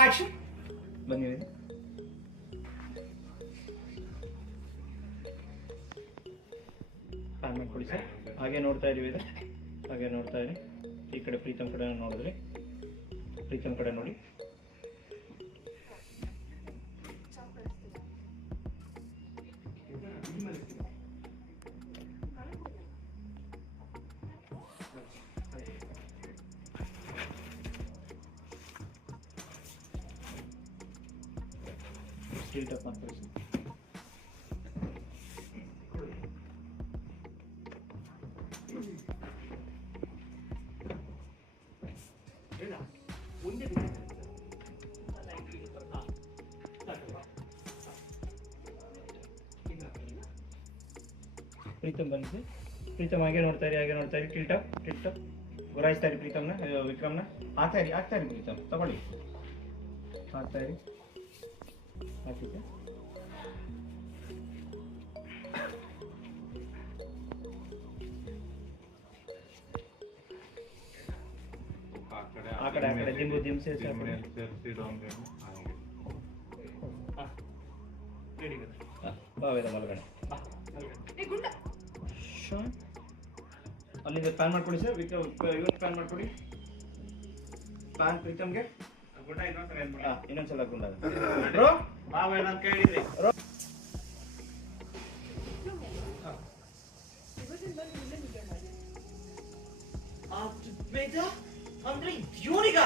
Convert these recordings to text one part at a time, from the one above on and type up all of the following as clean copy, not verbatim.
Action ಬನ್ನಿ plan ಮಾಡ್ಕೊಳ್ಳಿ sir. ಹಾಗೆ ನೋಡ್ತಾ ಇದೀವಿ ಇದು, ಹಾಗೆ ನೋಡ್ತಾ ಇರಿ. ಈ ಕಡೆ ಪ್ರೀತಮ್ ಕಡೆ ನೋಡಿದ್ರಿ, ಪ್ರೀತಮ್ ಕಡೆ ನೋಡಿ. ಸ್ಟಿಲ್ ಟಪ್ ಮಾಡ್ಕೊಳ್ಳಿ ಸರ್. ಪ್ರೀತಮ್ ಬನ್ನಿ ಸರ್. ಪ್ರೀತಮ್ ಹಾಗೆ ನೋಡ್ತಾ ಇರಿ, ಹಾಗೆ ನೋಡ್ತಾ ಇರಿ. ಟಿಲ್ಟಪ್ ಟಿಲ್ಟಪ್ ಗುರಾಯಿಸ್ತಾ ಇರಿ ಪ್ರೀತಮ್ನ, ವಿಕ್ರಮ್ನ. ಆಗ್ತಾ ಇರಿ ಪ್ರೀತಮ್, ತಗೊಳ್ಳಿ. ಆಗ್ತಾ ಇರಿ, ಹಾಕಿ ಸರ್. ಆ ಕಡೆ ದಿಂಬು ಸೇರಿಸಿ ಬಾವೇದ ಮಲಗಡೆ ಅಲ್ಲಿಂದ ಪ್ಲಾನ್ ಮಾಡ್ಕೊಡಿ ಸರ್. ಇವತ್ತು ಪ್ಲಾನ್ ಮಾಡ್ಕೊಡಿ. ಪ್ಲಾನ್ ಪ್ರೀತಮ್ಗೆ ಇನ್ನೊಂದ್ಸಲ ಗುಂಡ ಕೇಳಿದ್ರಿ. ಅಂದ್ರೆ ಇವನಿಗ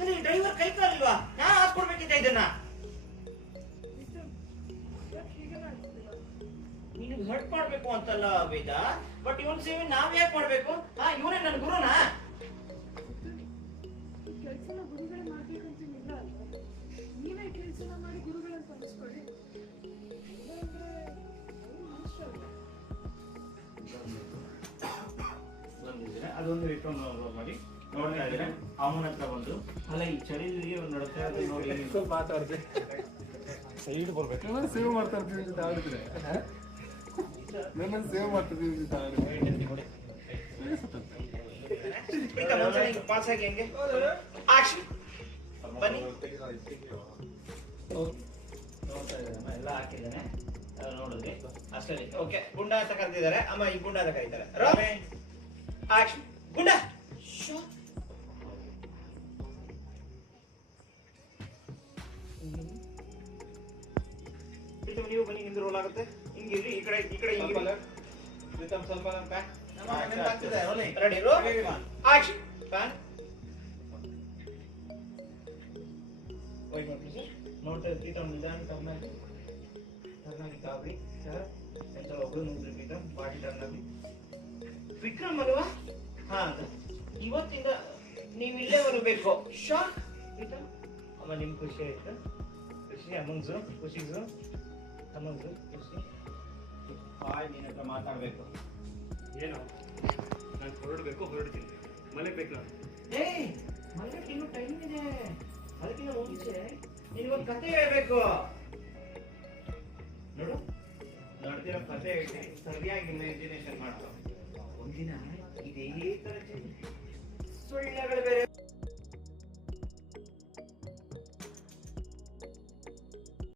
ಅಲ್ಲಿ ಡ್ರೈವರ್ ಕೈ ಕಾಲಿಲ್ವಾ? ನಾನು ಹಾಕೊಡ್ಬೇಕಿದ್ದ ಇದನ್ನ. ನಿನಗೆ ಹರ್ಟ್ ಮಾಡ್ಬೇಕು ಅಂತಲ್ಲ ವೇದ, ಬಟ್ ಇವನ್ ಸೇವೆ ನಾವ್ ಯಾಕೆ ಮಾಡ್ಬೇಕು? ಇವನೇ ನನ್ನ ಗುರುನಾ? ಕೆಲಸನ ಗುರುಗಳೇ ಮಾಡ್ಬೇಕಂತಿಲ್ಲ ಅಲ್ವಾ? ನೀವೇ ಕೆಲಸನ ಮಾಡಿ ಗುರುಗಳಂತ ಅನಿಸ್ಕೊಳ್ಳಿ. ಅದೊಂದು ರಿಟರ್ನ್ ಮಾಡಿ ನೋಡ್ತಾ ಇದ್ರೆ ಅವನ ಹತ್ರ ಬಂದು ಅಲ್ಲ ಈ ಚಳಿಲಿ ನಡ್ತಾ ಇರೋದು ನೋಡಿ ಮಾತಾಡ್ದೆ ಸೈಡ್ ಬರ್ಬೇಕು. ಸೇವ್ ಮಾಡ್ತಾ ಇರ್ತೀವಿ ಜೊತೆ ಆಡಿದ್ರೆ, ನನ್ನನ್ನು ಸೇವ್ ಮಾಡ್ತಿದ್ದೀವಿ ಜೊತೆ ಆಡಿದ್ರೆ ಪಾಸ್ ಆಗಿ ಹೆಂಗೆ ಆಕ್ಷನ್ ಬನ್ನಿ. ನೋಡ್ತಾ ಇದ್ದಾನೆ, ಎಲ್ಲ ಹಾಕಿದ್ದಾನೆ, ನೋಡಿದ್ರಿ ಅಷ್ಟೇ. ಓಕೆ, ಗುಂಡ ಅಂತ ಕರೆದಿದ್ದಾರೆ. ಅಮ್ಮ ಈ ಗುಂಡ ಅಂತ ಕರೀತಾರೆ. ಆಕ್ಷನ್ ಗುಂಡ. ನೀವು ಬನ್ನಿ, ಹಿಂದೆ ರೋಲ್ ಆಗುತ್ತೆ. ಹಿಂಗಿರ್ಲಿ, ಈ ಕಡೆ ಹಿಂಗೆ. ಪ್ರೀತಮ್ ಸ್ವಲ್ಪ ರೆಡಿ, ಆಕ್ಷನ್ ಪ್ಯಾನ್. ವೈಟ್ ಮಾಡಿ ಸರ್. ನೋಡ್ತಾ ಇದ್ರಿ ಪ್ರೀತಮ್ ನಿಧಾನ ಟರ್ನಾಗಿ ಕಾವ್ರಿ ಸರ್. ಎಂತ ಒಬ್ರು ನೋಡ್ರಿ ಪ್ರೀತಮ್, ಬಾಡಿ ಟರ್ನಾಗಿ. ವಿಕ್ರಮ್ ಅಲ್ವಾ? ಹಾ, ಇವತ್ತಿಂದ ನೀವು ಇಲ್ಲೇ ಬರಬೇಕು. ಶಾಕ್ ಪ್ರೀತಮ್. ಅಮ್ಮ ನಿಮ್ಗೆ ಖುಷಿ ಆಯ್ತಾ? ಖುಷಿ ಅಮ್ಮಂಗ್ಸು, ಖುಷಿಸು ಅಮ್ಮಂಗ್ಸು ಖುಷಿ. ನೀನ್ ಹತ್ರ ಮಾತಾಡ್ಬೇಕು. ಏನು ನಾನು ಹೊರಡ್ತೀನಿ, ಮಲಗಬೇಕು ನಾನು. ಮಲಗಕ್ಕೆ ಇನ್ನೂ ಟೈಮ್ ಇದೆ. ಅದಕ್ಕಿಂತ ಮುಂಚೆ ನಿನಗೊಂದು ಕತೆ ಹೇಳ್ಬೇಕು. ನೋಡು, ನಡೆದಿರೋ ಕತೆ ಸರಿಯಾಗಿ ಇಮ್ಯಾಜಿನೇಷನ್ ಮಾಡ್ಕೊ. ಒಂದಿನ ಇದೇ ತರ ಸುಳ್ಳುಗಳು ಬೇರೆ